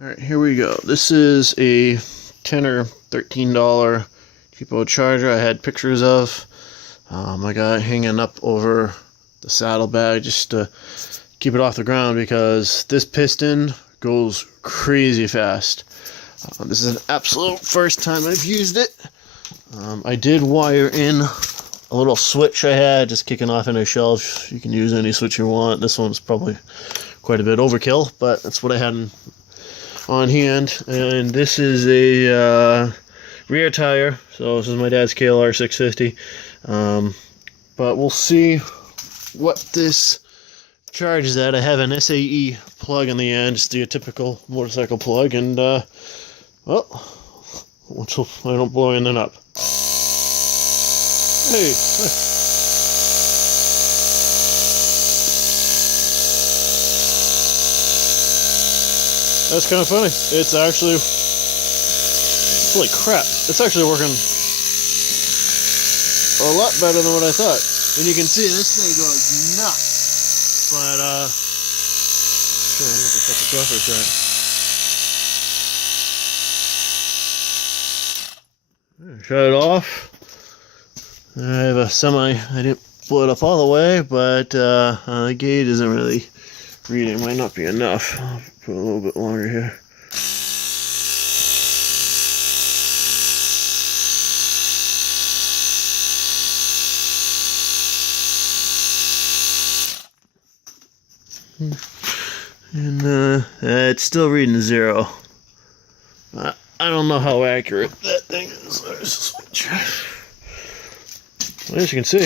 Alright, here we go. This is a $10 or $13 cheapo charger I had pictures of. I got it hanging up over the saddlebag just to keep it off the ground because this piston goes crazy fast. This is an absolute first time I've used it. I did wire in a little switch I had just kicking off in a shelf. You can use any switch you want. This one's probably quite a bit overkill, but that's what I had on hand. And this is a rear tire, so this is my dad's KLR 650. But we'll see what this charges at. I have an SAE plug in the end, just the typical motorcycle plug, and well, let's hope I don't blow anything up. Hey. That's kind of funny. It's actually, holy crap, it's actually working a lot better than what I thought. And you can see this thing goes nuts. But, sure, I'm going to shut the door for a second. Shut it off. I have a semi, I didn't blow it up all the way, but the gauge isn't really reading. Might not be enough. I'll put a little bit longer here. And it's still reading 0. I don't know how accurate that thing is. There's a switch. Well, as you can see,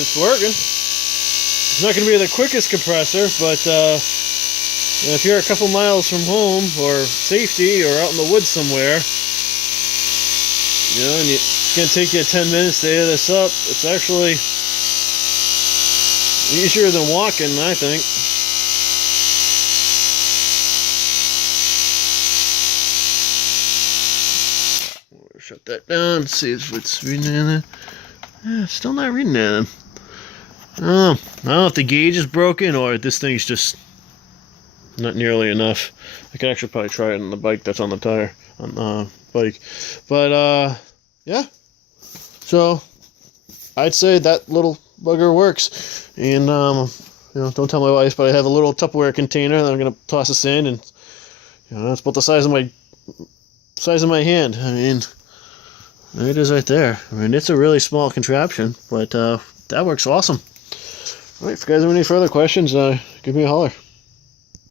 it's working. It's not going to be the quickest compressor, but if you're a couple miles from home or safety or out in the woods somewhere, you know, and it's going to take you 10 minutes to air this up, it's actually easier than walking, I think. We'll shut that down, see if it's reading anything. Yeah, it's still not reading anything. I don't know if the gauge is broken or this thing's just not nearly enough. I could actually probably try it on the bike that's on the tire, on the bike. But, yeah. So, I'd say that little bugger works. And, you know, don't tell my wife, but I have a little Tupperware container that I'm going to toss this in. And, you know, it's about the size of my hand. I mean, there it is right there. I mean, it's a really small contraption, but that works awesome. All right, if you guys have any further questions, give me a holler.